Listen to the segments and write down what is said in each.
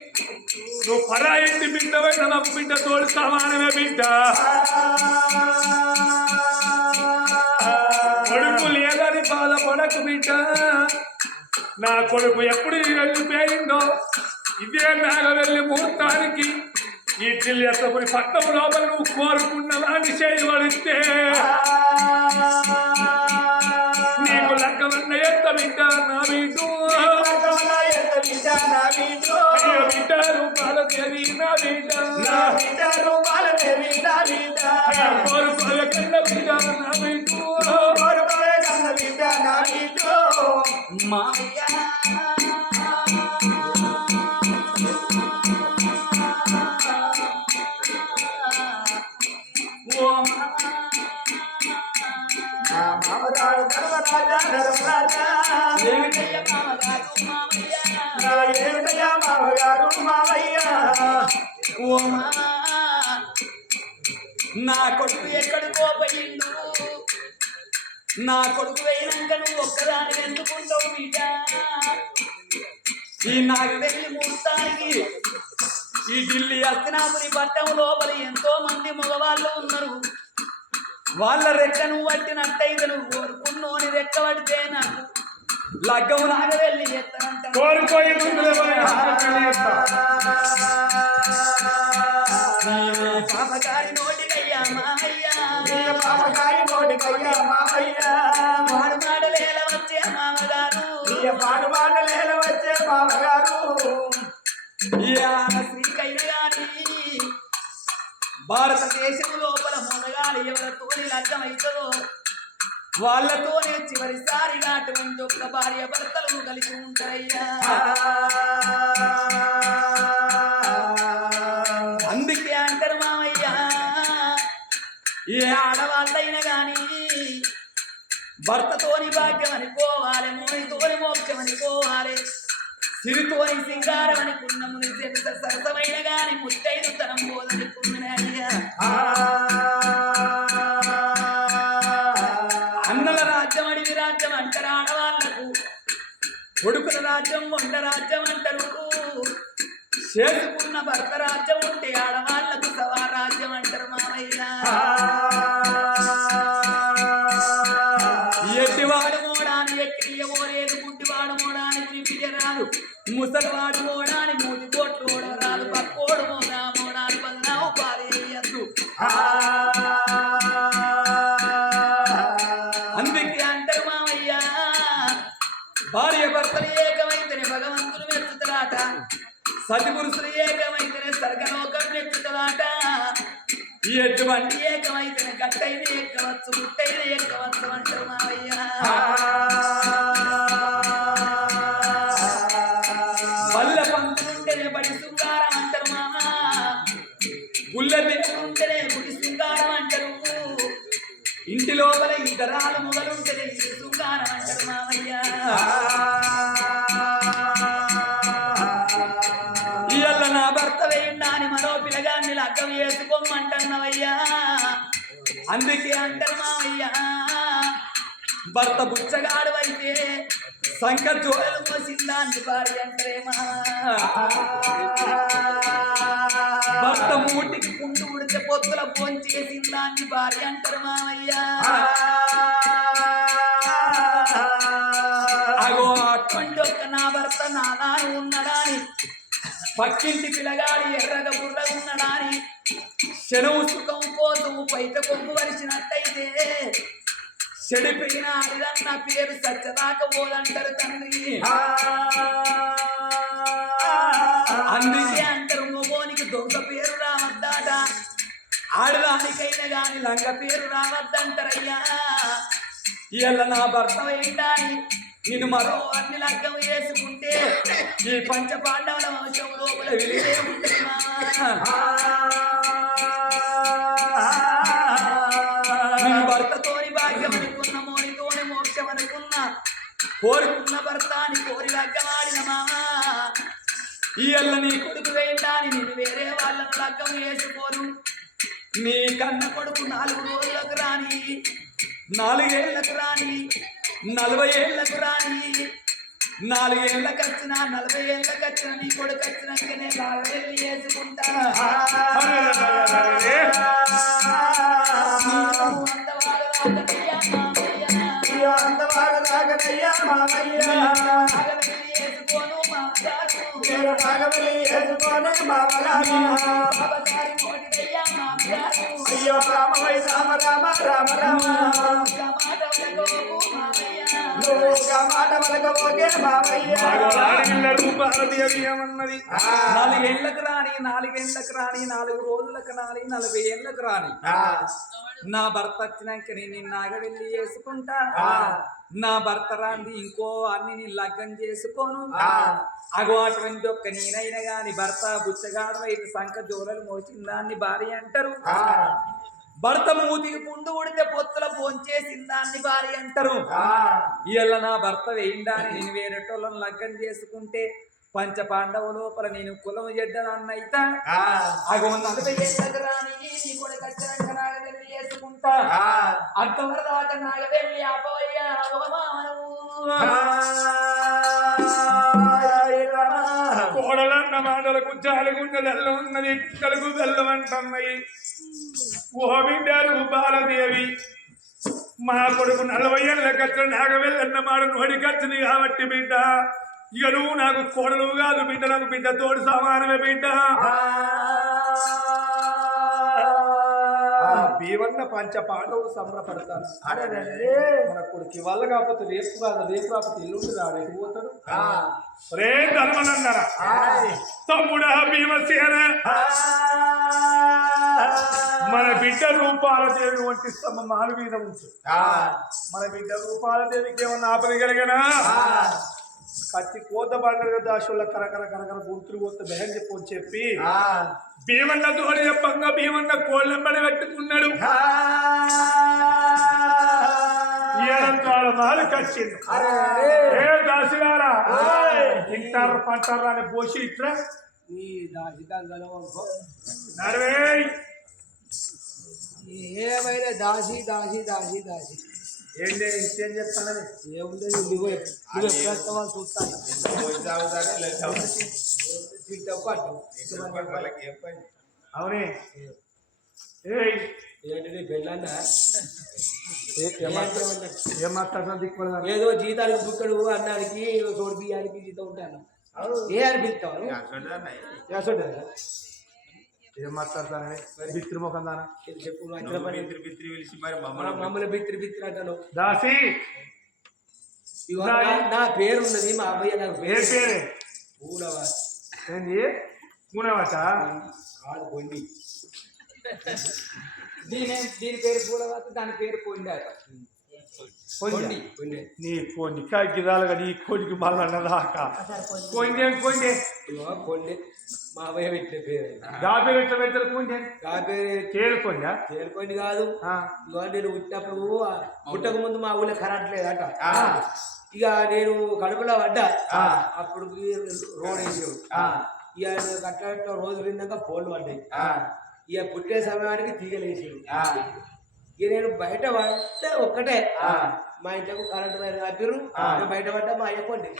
నువ్వు పరాయింటి బిడ్డ నాకు బిడ్డ తోడు సమానమే బిడ్డ. కొడుకు లేదని బాధపడకు బిడ్డ. నా కొడుకు ఎప్పుడు వెళ్ళిపోయిందో ఇదే నాగ వెళ్ళి ముహూర్తానికి ఈ ఢిల్లీ ఎత్తపోయి పట్టం లోపల నువ్వు కోరుకున్న వాడిని చేయబడితే నీకు లెక్కవన్న ఎంత బిడ్డ నా బిడ్డ బిడ్డ రూపాలదేవి నా బిడ్డ కోరుకోలే కన్న బిడ్డ నా బిడ్డ నా కొడుకు ఎక్కడికో పోయిండు. నా కొడుకు పోయినాక నువ్వు ఒక్కదాన్ని ఎందుకుంటావు బిడ్డ? ఈ నాకు వెళ్ళి ముహూర్తానికి ఈ ఢిల్లీ హస్తినాపురి పట్టం లోపల ఎంతో మంది మగవాళ్ళు ఉన్నారు. వాళ్ళ రెక్క నువ్వు పట్టినట్టయితే నువ్వు కోరుకున్నోని రెక్క పడితే నాకు లగ్గం లాగా వెళ్ళి ఎత్తనంట. పాపగారి నోటికయ్యా మామయ్యా, వాడు మాటలేల వచ్చే మామగారు, శ్రీకయ్య గారి భారతదేశం లోపల మొదగాలి ఎవరితోని లగ్గమవుతుందో వాళ్ళతోనే చివరిసారిగా అటువంటి ఒక్క భార్య భర్తలు కలిసి ఉంటారయ్యా. అందుకే అంటారు మామయ్య, ఏ ఆడవాళ్ళైనా కానీ భర్తతోని భాగ్యం అనుకోవాలి, మోనితోని మోక్షం అనుకోవాలి, సిరితోని సింగారం అనుకున్నముని ఎంత సరసమైన గాని ముత్తైదు తనం పోదనుకున్నాయ్యా. అన్నల రాజ్యం అడివి రాజ్యం అంటారు ఆడవాళ్లకు, కొడుకుల రాజ్యం వంట రాజ్యం అంటారు. చేసుకున్న భర్త రాజ్యం ఉంటే ఆడవాళ్లకు సవా రాజ్యం అంటారు మామయ్య. ఎట్టివాడు మోడాని ఎక్కియమోలేదు, గుడ్డివాడు మోడాని గురిపియరాదు, ముసలివాడు మోడాని మూతి కోట్లు ఓడరాదు, పక్కోడు మోడాని బదనావు పారేయద్దు. అందుకే అంటారు మామయ్య, భార్య భర్తలు ఏకమైతేనే భగవంతుడు మెచ్చుతాడట, సతిపురుషులు ఏకమైతేనే స్వర్గలోకం మెచ్చుతాడట. ఎటువంటి ఏకమైతేనే గట్టైన ఎక్కవచ్చు, గుట్టైన ఎక్కవచ్చు అంటారు మావయ్య. పల్లె పంతులుంటేనే బడి శృంగారం అంటారు మామ, గుళ్ళ దేవుడుంటేనే గుడి శృంగారం అంటారు, ఇంటి లోపల ఇద్దరాలు మొదలుంటేనే ఇంటి శృంగారం అంటారు మావయ్య. ఇయ్యాల నా భర్త వేయండా అని మరో పిల్లగాన్ని లగ్గం వేసుకోమంటున్నావయ్యా. అందుకే అంటారు మావయ్య, భర్త బుచ్చగాడు అయితే సంఖ జోడలు మోసిందాన్ని భార్య అంటారేమా. భర్త మూటికి పుండు ఉడితే పొత్తుల భోంచేసిందాన్ని భార్య అంటారు మావయ్య. అగో అటువంటి ఒక్క నా భర్త నానాను ఉన్నాడాని, పక్కింటి పిల్లగాడి ఎర్రగ బుర్ర ఉన్నాడాని శనవు సుఖం పోతూ బయట కొమ్ము వరిచినట్టయితే చెడిపోయిన అడిదన్న పేరు సచ్చదాకపోదంటారు తండ్రి. అందుకే అంటారు మొగోనికి దొంగ పేరు రావద్దాట, ఆడదానికైనా గాని లంగ పేరు రావద్దంటారయ్యా. ఇవాళ నా భర్త ఏంటాని నేను మరో అన్ని లగ్గం వేసుకుంటే ఈ పంచ పాండవుల వంశం లోపల వెలిగే ఉంటుంది నేను భర్తతోని భాగ్యం అనుకున్న, మోనితోని మోక్షం అనుకున్న, కోరుకున్న భర్త అని కోరి లగ్గమాడిన మామా. ఇవాళ నీ కొడుకు వేయండాని నేను వేరే వాళ్ళను లగ్గం వేసుకోను. నీ కన్న కొడుకు 4 రోజులకు రాని, 4 ఏళ్లకు రాని, 40 ఏళ్లకు రాని, 4 ఏళ్ళకి వచ్చిన 40 ఏళ్ళకి వచ్చిన నీ కొడుకు వచ్చినాకనే వెళ్ళి వేసుకుంటా అంతవాడు రాగనయ్యా మామయ్య వేసుకోను నేను రాగవల్లి వేసుకోను మామగారు అయ్యో రామవై రామ రామ రామ రామ నువ్వు మాట వలకపోతే మామయ్య రూపాలదేవి ఏమన్నది 4 ఏళ్ళకు రాని 4 రోజులకు రాని 40 ఏళ్ళకు రాని నా భర్త వచ్చినాక నేను నాగవెళ్ళి వేసుకుంటా నా భర్త రాంది ఇంకో అన్ని నేను లగ్గం చేసుకోను అగో అటువంటి ఒక్క నేనైనా గాని భర్త బుచ్చగాడు అయితే సంఖ జోలలు మోసిన దాన్ని భార్య అంటారు భర్త మూతికి పుండు ఉడితే పొత్తుల భోంచేసిన దాన్ని భార్య అంటారు ఇలా నా భర్త వేయిండాని నేను వేరేటోళ్ళని లగ్గం చేసుకుంటే పంచ పాండవ లోపల నేను కులం చెడ్డనన్నైతా అగో 40 ఏళ్ళకు రాని నీ కొడుకు వచ్చినాక నాగవెళ్ళి వేసుకుంటా అంతవరకు దాకా నాగవెళ్ళి ఆపోయ్యా కోడలన్న మాటలకు జాలిగుండెల్ల ఉన్నది కలుగు వెళ్ళమంటున్నాయి ఓ బిడ్డ రూపాలదేవి మా కొడుకు 40 ఏళ్ళకి వచ్చిన నాగవెళ్ళన్న మాట నోడికొచ్చింది కాబట్టి బిడ్డ ఇక నువ్వు నాకు కోడలు కాదు బిడ్డ నాకు బిడ్డ తోడు సమానమే బిడ్డ భీమన్న పంచ పాండవులు సంబరపడతారు మన కొడుకు వల్ల కాకపోతే రేపు కాదు రేపు రాకపోతే ఎల్లుండి రాడు ఎటు పోతాడు రే ధర్మనన్నారా తమ్ముడా భీమసేన మన బిడ్డ రూపాలదేవి వంటి స్తంభ మాల మీద ఉంచు మన బిడ్డ రూపాలదేవికి ఏమన్నా ఆపద కలిగినా కత్తి కోత బండగా దాశుల కరకర కరకర గుర్తులు పోతే బెహన్ చెప్పని చెప్పి భీమన్న తోడు చెప్పంగా భీమన్న కోళ్ళెంబడి పెట్టుకున్నాడు ఏడంతాల మాలు కచ్చింది ఏ దాసులారా తింటారు పంటారు అని పోసి ఇట్లా నడవే ఏమైనా దాసి దాసి దాసి దాసి ఏంటి ఇంకేం చెప్తానని ఏముంది నువ్వు ఎప్పుడు వస్తావా చూస్తాను అవునే ఏయ్ ఏంటి పెళ్ళన్నా ఏం మాట్లాడుతున్నా దిక్కుదా ఏదో జీతానికి బుక్కడు అన్నానికి తోడు బియ్యానికి జీతం ఉంటాను ఏ అనిపిస్తావు ఏం మాట్లాడతానే బిత్రి ముఖం దానా చెప్పు మమ్మల్ని బిత్రి బిత్రి అంటాను దాసి నా పేరున్నది మా అబ్బాయి నాకు ఏ పేరే పూలవాస ఏంది పూనవాట కాదు కొండి దీని పేరు పూలవాత దాని పేరు పొందాట కొండి కొండి నీ కొన్ని కాగిదాలుగా నీ కొడుకు మళ్ళా దాకా కొండే కొండే కొండి మా అబ్బాయి పెట్టిన పేరు గాబేరు ఎట్లా పెడతారు కొండే ఆ పేరు చేరుకోండా చేరుకోండి కాదు ఇక నేను పుట్టినప్పుడు పుట్టక ముందు మా ఊళ్ళో కరెంట్ లేదట ఇక నేను కడుపులో పడ్డా అప్పుడు రోడ్ వేసాడు ఇక కట్ట రోజు విన్నాక పోలు పడ్డాయి ఇక పుట్టే సమయానికి తీగలేసాడు ఇక నేను బయట పడ్డా ఒక్కటే మా ఇంట్లోకి కరెంట్ వైర్ ఆపిరు బయట పడ్డా మా అయ్య కొండి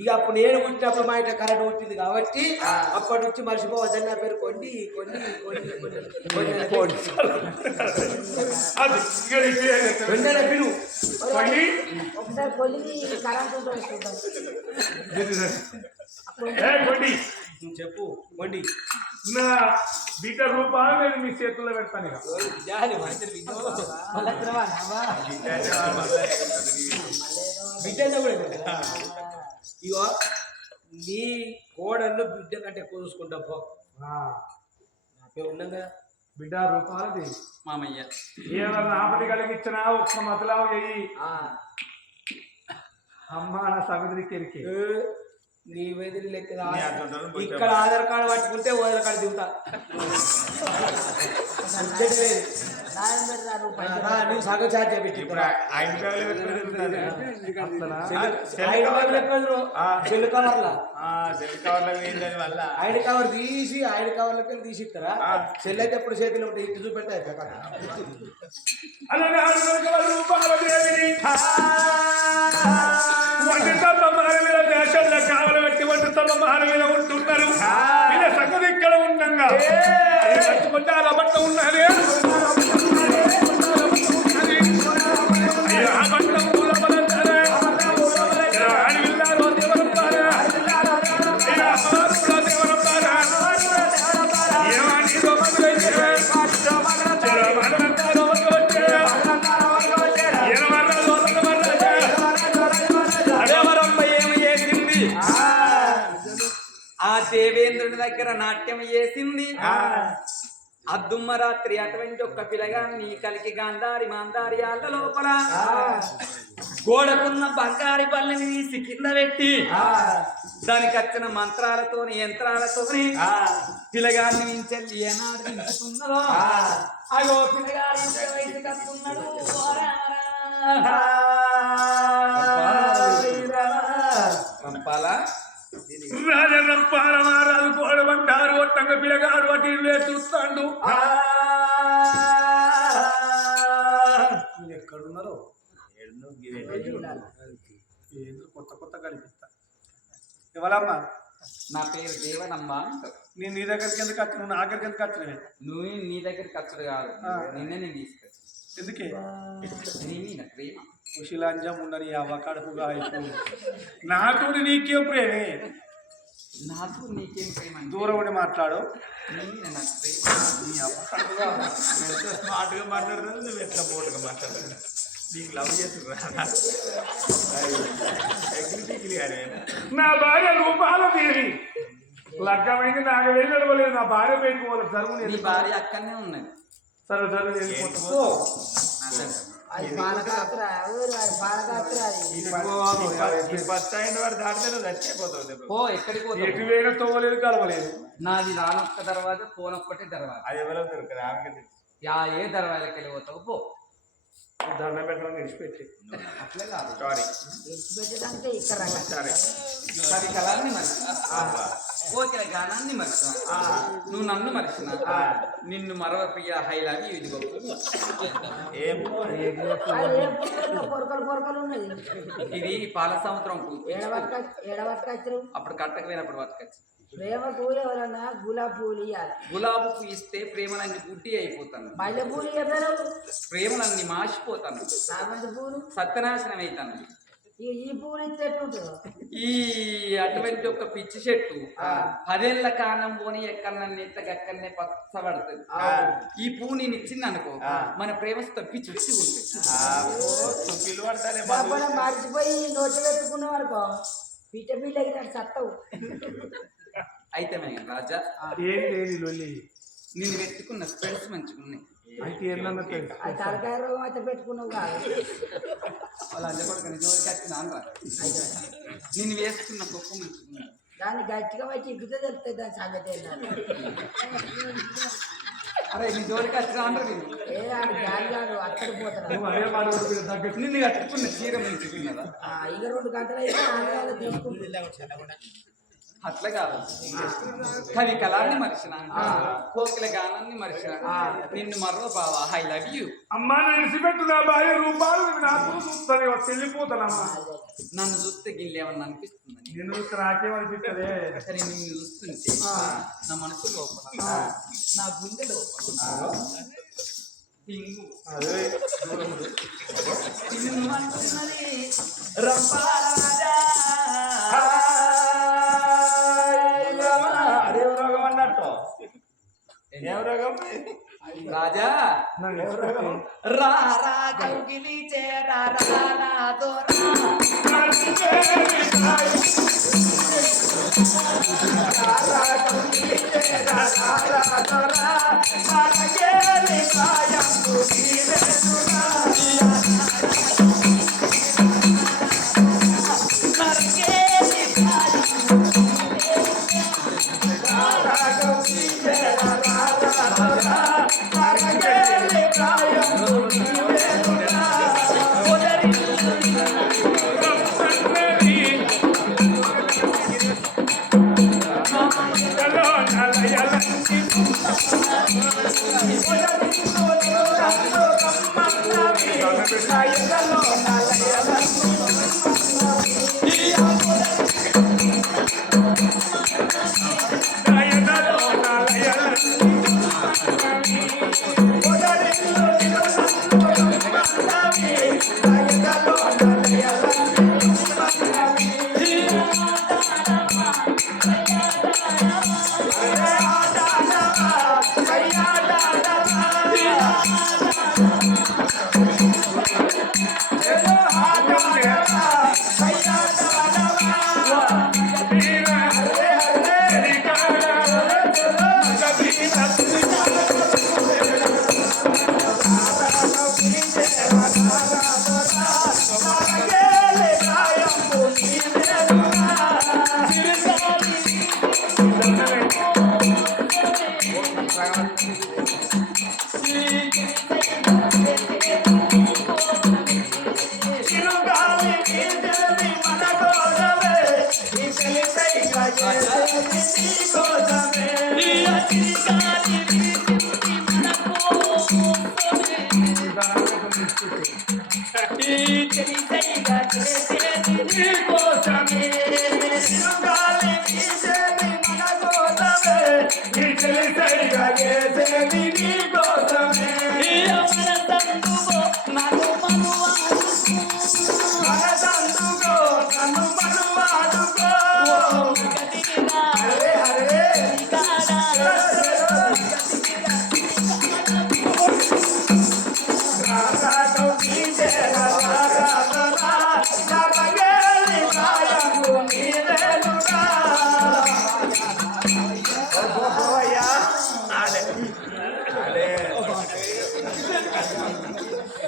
ఇక అప్పుడు నేను పుట్టినప్పుడు మా ఇంట్లో కరెంట్ పుట్టింది కాబట్టి అప్పటి నుంచి మర్చిపోవద్దని నా పేరు కొండి కొండి కొండి వెంటనే పిలువు ఒకసారి కొలిది కరెంట్ కొండి చెప్పు కొండి నా బిడ్డ రూపాయలు నేను మీ చేతుల్లో పెడతాను ఇక బిడ్డ ఇగో నీ కోడళ్ళు బిడ్డ కంటే ఎక్కువ చూసుకుంటా పో ఉన్నాం కదా బిడ్డ రూపాయలది మామయ్య ఏమన్నా ఆపద కలిగించినా ఒక్క మతలావు చెయ్యి అమ్మ నా సగదికి ఎరికి నీ వెదిరి లెక్క ఇక్కడ ఆధార్ కార్డు పట్టుకుంటే ఆధార్ కార్డు దిగుతా సాయం పెడతారు నువ్వు సగం ఛార్జ్ చేపెట్టి ఇప్పుడు ఆ ఇంటి బ్యాగులో పెట్టుకుని సెల్ కవర్లా సెల్ కవర్లో పోయింది దాని వల్ల ఐడి కవర్ తీసి ఐడి కవర్లకి తీసి ఇస్తారా సెల్ అయితే ఎప్పుడు చేతిలో ఉంటే ఇటు చూపెడతా అలనాడు రూపాలదేవిని వంటి తప్ప మానవీయ దేశాల్లో కావలు పెట్టి వంటి తప్ప మానవీయ ఉంటున్నారు వీళ్ళ సంగతి ఇక్కడ ఉండగా కట్టుకుంటే ఆ బట్ట ఉన్నది ఆ బట్ట మూలబలంటారా అని వెళ్ళారు దేవరంపారా దేవరంపారా ఏమని మొదలైతే ఆ దేవేంద్రుడి దగ్గర నాట్యం చేసింది అద్దుమ్మ రాత్రి అటువంటి ఒక్క పిల్లగాన్ని కలికి గాంధారి మాందారి ఆళ్ళ లోపల గోడకున్న బంగారి బల్లిని తీసి కింద పెట్టి దానికి వచ్చిన మంత్రాలతోని యంత్రాలతోని పిల్లగాన్ని మించెల్లి ఏనాడు దించుతున్నదో అగో పిల్లగాడు ఇంత వయసు కట్టున్నాడు పంపాలా రాజరంపాల మహారాజు గోడమంటారు ఒట్టంగ పిల్లగాడు అటు చూస్తాడు ఎక్కడున్నారో కొత్త కొత్త కనిపిస్తా ఎవరమ్మా నా పేరు దేవనమ్మ నేను నీ దగ్గరికి ఎందుకు వచ్చి నువ్వు నా దగ్గరికి ఎందుకు వచ్చినవే నువ్వు నీ దగ్గరికి ఖర్చుడు కాదు నిన్నే నేను తీసుకొచ్చి ఎందుకే నీ మీద ప్రేమ కుశిలాంజం ఉండని అవ్వకడుపుగా అయిపోయి నాతోటి నీకే ప్రేమే నాకు నీకేం ప్రేమ దూరం ఉండి మాట్లాడు నీ మీద నాకు ప్రేమ నీ అవ్వకడుపుగా స్మార్ట్గా మాట్లాడుతుంది నువ్వు ఎట్లా బోటుగా మాట్లాడుతుంది నీకు లవ్ చేస్తున్నా నా భార్య రూపాల తీరి లగ్గమైంది నాకు వెళ్ళడలేదు నా భార్య పెట్టుకోవాలి నీ జరుగు భార్య అక్కడనే ఉన్నది సరే సరే వెళ్ళిపోతావు అది బాలగాత్ర ఊరు అది బాలగాత్ర అది ఫస్ట్ అయిన వాడు దాటితే నువ్వు చచ్చిపోతావు ఓ ఎక్కడికి ఎటు పోతావు వేయడం తోవలేదు కలవలేదు నాది రానొక్క దర్వాజా పోనొక్కటే దర్వాజా అది ఎవరో దొరకదు ఆమెకి తెలుసు. ఏ దర్వాజాకి వెళ్ళి పోతావు పో దండం పెట్టడం విడిచిపెట్టి అట్లే కాదు సారీ విడిచిపెట్టదంటే ఇక్కడ సారీ పది కళాన్ని మరిచిన కోకిల గానాన్ని మరిచిన నువ్వు నన్ను మరిచిన నిన్ను మరవప్రియ హైలాగి ఇదిగో ఏం పొరకలు పొరకలు ఉన్నది ఇది పాల సంవత్సరం ఏడవట్టుకొచ్చారు అప్పుడు కట్టకు పోయినప్పుడు బతకచ్చు ప్రేమ పూలు ఎవరన్నా గులాబీ పూలు ఇవ్వాలి గులాబు పువ్వు ఇస్తే ప్రేమలన్నీ గుడ్డి అయిపోతాను మల్లె పూలు ఇవ్వరు ప్రేమలన్నీ మాసిపోతాను చామంతి పూలు సత్యనాశనం అవుతాను ఈ పూలు ఇస్తే ఎట్లుంటుందో ఈ అటువంటి ఒక పిచ్చి చెట్టు 10 ఏళ్ల కాలం పోని ఎక్కడన్నా ఎత్తగక్కడనే పచ్చబడుతుంది ఈ పువ్వు నేను ఇచ్చింది అనుకో మన ప్రేమ పిచ్చి పిచ్చి ఉంటుంది పిల్లు పడతానే డబ్బులు మర్చిపోయి నోట్లు పెట్టుకున్నాం అనుకో పిట్ట పిల్ల అయినట్టు సత్తవు అయితే రాజా ఏంటి లొల్లి నిన్ను పెట్టుకున్న ఫ్రెండ్స్ మంచిగున్నాయి అయితే ఏందన్నా తెలుసు అది తలకాయ రోగం అయితే పెట్టుకున్నావు కాదు వాళ్ళ అన్న కొడుకు జోలికి వచ్చిన నిన్ను వేసుకున్న గొప్ప మంచిగున్నాయి దాన్ని గట్టిగా వచ్చి ఇగ్గుతే తెలుస్తుంది దాని సంగతి ఏంటంటే అరే నీ జోలికి వచ్చిన ఏ ఆడు గాలి కాదు అక్కడ పోతున్నాడు అదే మాట తగ్గట్టు నిన్ను కట్టుకున్న చీర మంచిగున్నదా ఇక 2 గంటలు అయితే ఆంధ్రాలో తీసుకుంటుంది అట్లా కాదు కవి కళాన్ని మరిచిన కోకిల గానాన్ని మరిచిన నిన్ను మరో బావా ఐ లవ్ యూ అమ్మా నేను విడిచిపెట్టు నా భార్య రూపాయలు నాకు చూస్తాను వెళ్ళిపోతానమ్మా నన్ను చూస్తే గిల్లేమన్నా అనిపిస్తుంది నేను చూస్తే నాకేమనిపిస్తుంది సరే నిన్ను చూస్తుంటే నా మనసు లోపల నా గుండె లోపల టింగు తిమ్మంటున్నది రంపారాజా అదేం రోగం అన్నట్టు ఏం రోగం రాజా రా రా కౌగిలి చేరా రా రా Para లయలలో నా లయలలో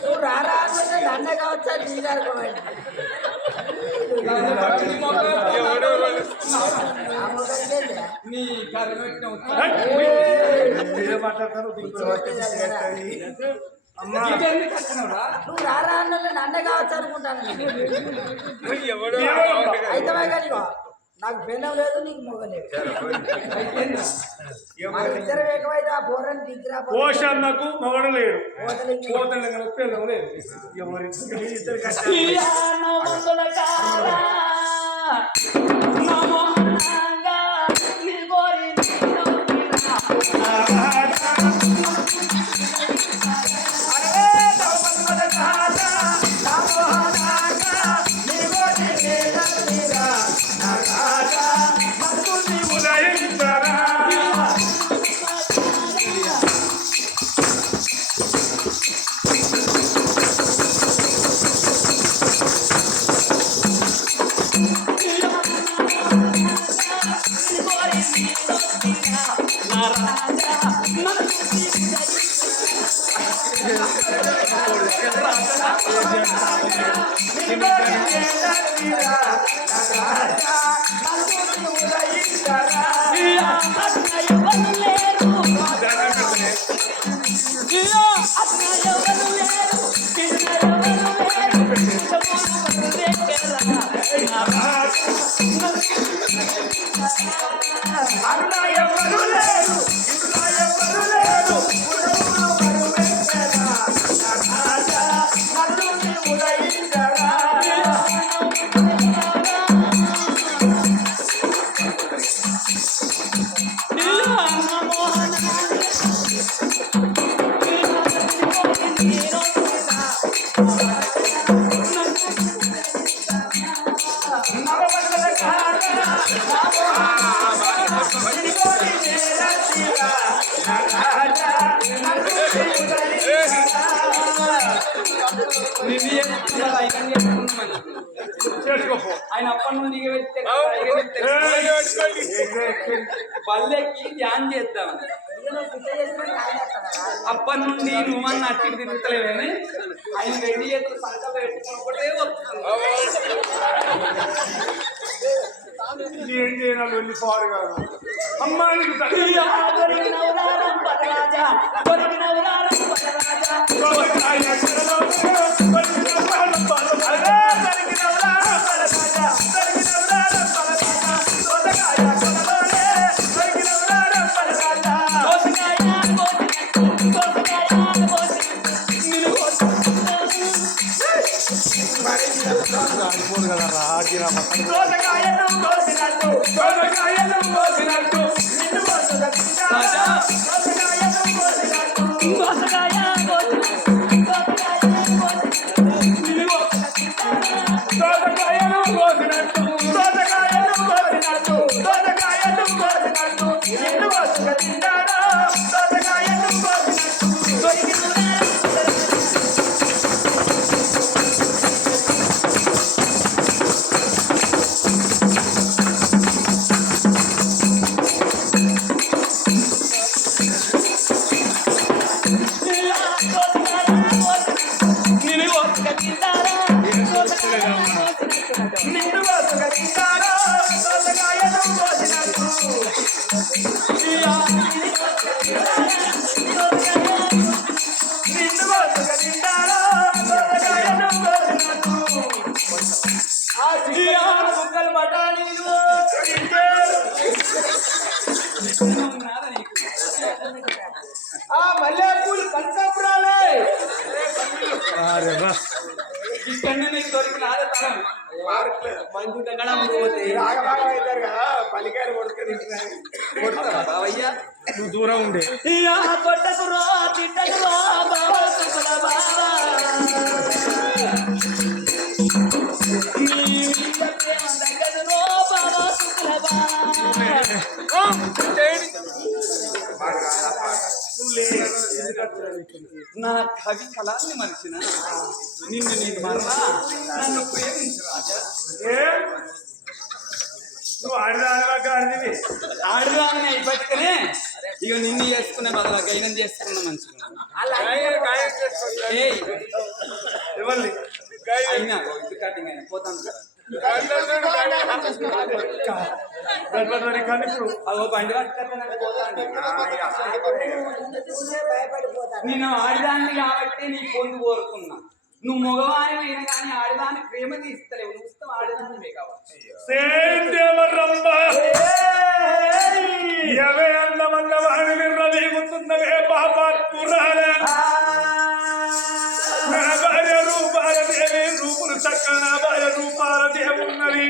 నువ్వు రారా అంటే నన్నే కావచ్చా నీగారు నీ కర్మ పెట్టిన నువ్వు రారా అన్నలే నన్నే కావచ్చు అనుకుంటాను అయితే కానీ నాకు పెళ్ళం లేదు నీకు మొగ లేదు మన ఇద్దరు ఏకమైతే ఆ పోరని దిగ్గురా పోషన్నకు మొగడు లేడు పోతలు పెళ్ళం లేదు ఆయన అప్పటి నుండి పల్లెకి ధ్యానం చేద్దాం అప్పటి నుండి నువ్వన్న అట్టి తిరుగుతలేవని ఆయన రెడీ చేస్తూ సంకల్పం పెట్టుకున్నప్పుడే ఏం చేయాలి వెళ్ళిపోవాలి కాదు అమ్మాయికి కదా రాజీనామా దోసకాయలు కోసినట్టు నిన్ను వసుగా తింటాడా దోసకాయలు కోసినట్టు దొరికిందే నిన్ను వసుగా తింటాడా దోసకాయలు కోసినట్టు నిన్ను వసుగా తింటాడా దోసకాయలు కోసినట్టు కుక్కలు బఠానీలు ఆ మల్లెపూలు కనకాపురాలే ఇక్కడనే నీకు దొరికిన ఆదతనం మంచి దగ్గర పోతే అవుతారు కదా పలికాయలు కొడుకుని కొడతావా బావయ్య నువ్వు దూరం ఉండే కొట్టకురా తిట్టకురా బావ సుఖల బావా నీ మీద ప్రేమ దగ్గరలో బావ సుఖల బావా నా కవి కళాన్ని మరిచిన నిన్ను నేను మరలా నన్ను ప్రేమించు రాజా నువ్వు ఆడదానివా గాడివి ఆడుదాన్ని అయిపోతుకనే ఇక నిన్ను చేసుకునే బదులు గైనం చేసుకున్న మంచిగా ఏయ్, ఎవరిని అయినా ఇది కటింగ్ అయినా పోతాను కదా గణపతి కానీ ఇప్పుడు అదో బండి పట్టుకొని పోతాను నేను ఆడిదాన్ని కాబట్టి నీ పొందు కోరుకున్నా నువ్వు మగవారి అయినా కానీ ఆడిదాన్ని ప్రేమ తీస్తలేవు నువ్వు ఇస్తావు ఆడిదాన్ని కావచ్చు సేంద్రమ్మ ఎవే అందమన్న వాడిని రవీగుతున్నవే పాపాత్మురాలే నా భార్య రూపాల దేవి రూపులు చక్కన భార్య రూపాల దేవున్నది